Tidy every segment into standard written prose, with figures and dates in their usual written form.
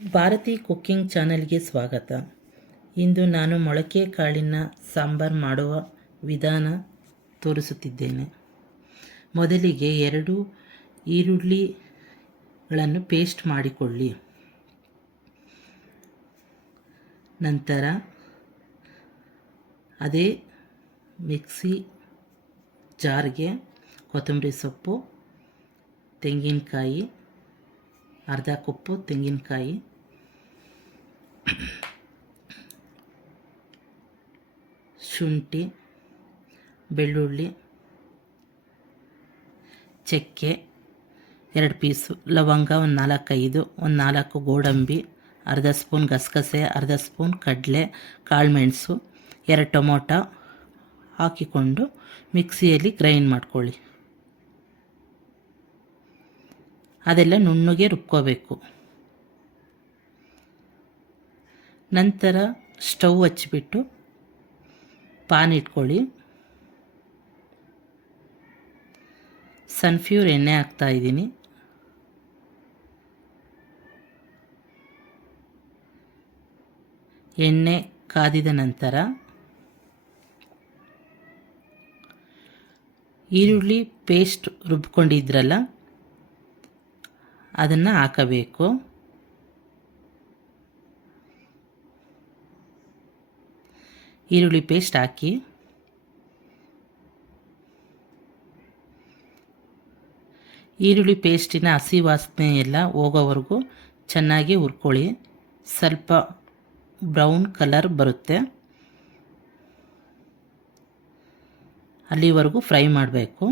Bharati cooking ಚಾನಲ್ಗೆ ಸ್ವಾಗತ. ಇಂದು ನಾನು ಮೊಳಕೆ ಕಾಳಿನ ಸಾಂಬಾರು ಮಾಡುವ ವಿಧಾನ ತೋರಿಸುತ್ತಿದ್ದೇನೆ. ಮೊದಲಿಗೆ 2 ಈರುಳ್ಳಿಗಳನ್ನು ಪೇಸ್ಟ್ ಮಾಡಿಕೊಳ್ಳಿ. ನಂತರ ಅದೇ ಮಿಕ್ಸಿ ಜಾರ್ಗೆ ಕೊತ್ತಂಬರಿ ಸೊಪ್ಪು, ತೆಂಗಿನಕಾಯಿ, ಅರ್ಧ ಕಪ್ಪು ತೆಂಗಿನಕಾಯಿ, ಶುಂಠಿ, ಬೆಳ್ಳುಳ್ಳಿ, ಚಕ್ಕೆ 2 ಪೀಸು, ಲವಂಗ ಒಂದು 4-5, ಒಂದು 4 ಗೋಡಂಬಿ, ಅರ್ಧ ಸ್ಪೂನ್ ಗಸಗಸೆ, ಅರ್ಧ ಸ್ಪೂನ್ ಕಡಲೆ, ಕಾಳುಮೆಣಸು, 2 ಟೊಮೊಟೊ ಹಾಕಿಕೊಂಡು ಮಿಕ್ಸಿಯಲ್ಲಿ ಗ್ರೈಂಡ್ ಮಾಡ್ಕೊಳ್ಳಿ. ಅದೆಲ್ಲ ನುಣ್ಣಗೆ ರುಬ್ಕೋಬೇಕು. ನಂತರ ಸ್ಟವ್ ಹಚ್ಚಿಬಿಟ್ಟು ಪಾನ್ ಇಟ್ಕೊಳ್ಳಿ. ಸನ್ಫ್ಯೂರ್ ಎಣ್ಣೆ ಹಾಕ್ತಾಯಿದ್ದೀನಿ. ಎಣ್ಣೆ ಕಾದಿದ ನಂತರ ಈರುಳ್ಳಿ ಪೇಸ್ಟ್ ರುಬ್ಕೊಂಡಿದ್ರಲ್ಲ ಅದನ್ನು ಹಾಕಬೇಕು. ಈರುಳ್ಳಿ ಪೇಸ್ಟ್ ಹಾಕಿ ಈರುಳ್ಳಿ ಪೇಸ್ಟಿನ ಹಸಿ ವಾಸನೆ ಎಲ್ಲ ಹೋಗೋವರೆಗೂ ಚೆನ್ನಾಗಿ ಹುರ್ಕೊಳ್ಳಿ. ಸ್ವಲ್ಪ ಬ್ರೌನ್ ಕಲರ್ ಬರುತ್ತೆ, ಅಲ್ಲಿವರೆಗೂ ಫ್ರೈ ಮಾಡಬೇಕು.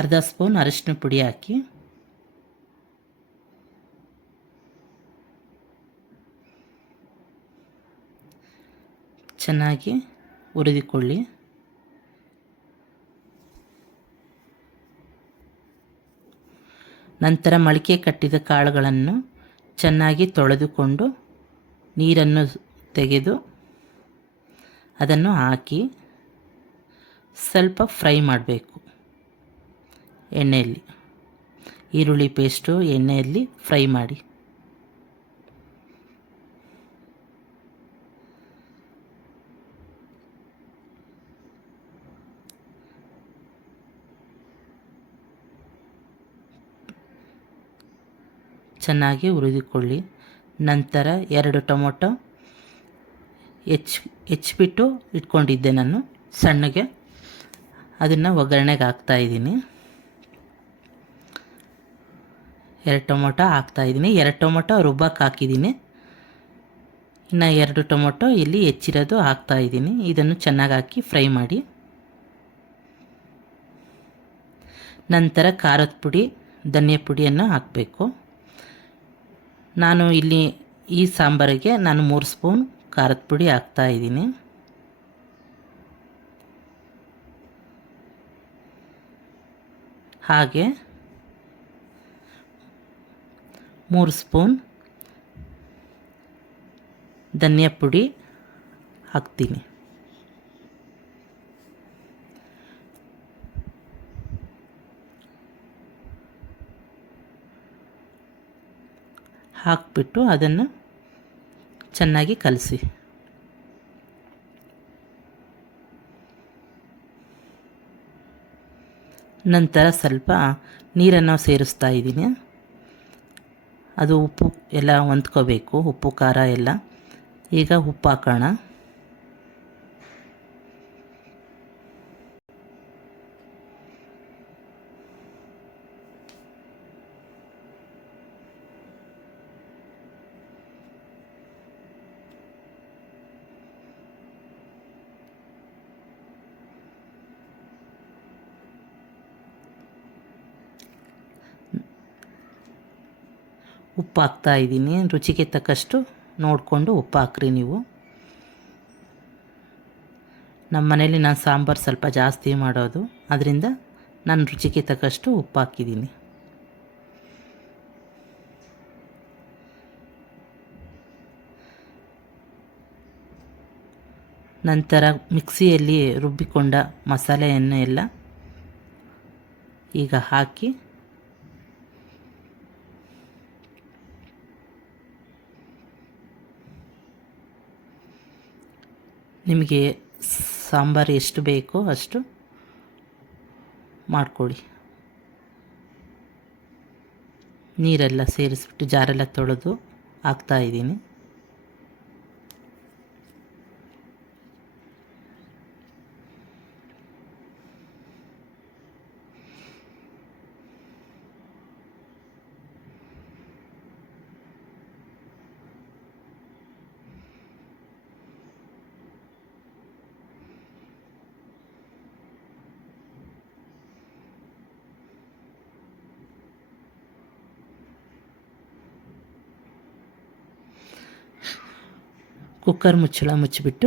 ಅರ್ಧ ಸ್ಪೂನ್ ಅರಿಶಿನ ಪುಡಿ ಹಾಕಿ ಚೆನ್ನಾಗಿ ಹುರಿದುಕೊಳ್ಳಿ. ನಂತರ ಮೊಳಕೆ ಕಟ್ಟಿದ ಕಾಳುಗಳನ್ನು ಚೆನ್ನಾಗಿ ತೊಳೆದುಕೊಂಡು ನೀರನ್ನು ತೆಗೆದು ಅದನ್ನು ಹಾಕಿ ಸ್ವಲ್ಪ ಫ್ರೈ ಮಾಡಬೇಕು. ಎಣ್ಣೆಯಲ್ಲಿ ಈರುಳ್ಳಿ ಪೇಸ್ಟು ಎಣ್ಣೆಯಲ್ಲಿ ಫ್ರೈ ಮಾಡಿ. ಚೆನ್ನಾಗಿ ಹುರಿದುಕೊಳ್ಳಿ. ನಂತರ 2 ಟೊಮೊಟೊ ಹೆಚ್ಚಿಬಿಟ್ಟು ಇಟ್ಕೊಂಡಿದ್ದೆ ನಾನು ಸಣ್ಣಗೆ, ಅದನ್ನು ಒಗ್ಗರಣೆಗೆ ಹಾಕ್ತಾಯಿದ್ದೀನಿ. 2 ಟೊಮೊಟೊ ಹಾಕ್ತಾಯಿದ್ದೀನಿ. 2 ಟೊಮೊಟೊ ರುಬ್ಬಕ್ಕೆ ಹಾಕಿದ್ದೀನಿ. ಇನ್ನು 2 ಟೊಮೊಟೊ ಇಲ್ಲಿ ಹೆಚ್ಚಿರೋದು ಹಾಕ್ತಾಯಿದ್ದೀನಿ. ಇದನ್ನು ಚೆನ್ನಾಗಿ ಹಾಕಿ ಫ್ರೈ ಮಾಡಿ. ನಂತರ ಖಾರದ ಪುಡಿ, ಧನಿಯಾ ಪುಡಿಯನ್ನು ಹಾಕಬೇಕು. ನಾನು ಇಲ್ಲಿ ಈ ಸಾಂಬಾರಿಗೆ 3 ಸ್ಪೂನ್ ಖಾರದ ಪುಡಿ ಹಾಕ್ತಾಯಿದ್ದೀನಿ. ಹಾಗೆ 3 ಸ್ಪೂನ್ ಧನಿಯಾ ಪುಡಿ ಹಾಕ್ತೀನಿ. ಹಾಕಿಬಿಟ್ಟು ಅದನ್ನು ಚೆನ್ನಾಗಿ ಕಲಸಿ. ನಂತರ ಸ್ವಲ್ಪ ನೀರನ್ನು ಸೇರಿಸ್ತಾ ಇದ್ದೀನಿ. ಅದು ಉಪ್ಪು ಎಲ್ಲ ಹೊಂದ್ಕೋಬೇಕು, ಉಪ್ಪು ಖಾರ ಎಲ್ಲ. ಈಗ ಉಪ್ಪು ಹಾಕೋಣ. ಉಪ್ಪು ಹಾಕ್ತಾಯಿದ್ದೀನಿ. ರುಚಿಗೆ ತಕ್ಕಷ್ಟು ನೋಡಿಕೊಂಡು ಉಪ್ಪು ಹಾಕ್ರಿ ನೀವು. ನಮ್ಮ ಮನೇಲಿ ನಾನು ಸಾಂಬಾರು ಸ್ವಲ್ಪ ಜಾಸ್ತಿ ಮಾಡೋದು, ಅದರಿಂದ ನಾನು ರುಚಿಗೆ ತಕ್ಕಷ್ಟು ಉಪ್ಪು ಹಾಕಿದ್ದೀನಿ. ನಂತರ ಮಿಕ್ಸಿಯಲ್ಲಿ ರುಬ್ಬಿಕೊಂಡ ಮಸಾಲೆಯನ್ನು ಎಲ್ಲ ಈಗ ಹಾಕಿ ನಿಮಗೆ ಸಾಂಬಾರು ಎಷ್ಟು ಬೇಕೋ ಅಷ್ಟು ಮಾಡಿಕೊಡಿ. ನೀರೆಲ್ಲ ಸೇರಿಸ್ಬಿಟ್ಟು ಜಾರೆಲ್ಲ ತೊಳೆದು ಹಾಕ್ತಾಯಿದ್ದೀನಿ. ಕುಕ್ಕರ್ ಮುಚ್ಚಳ ಮುಚ್ಚಿಬಿಟ್ಟು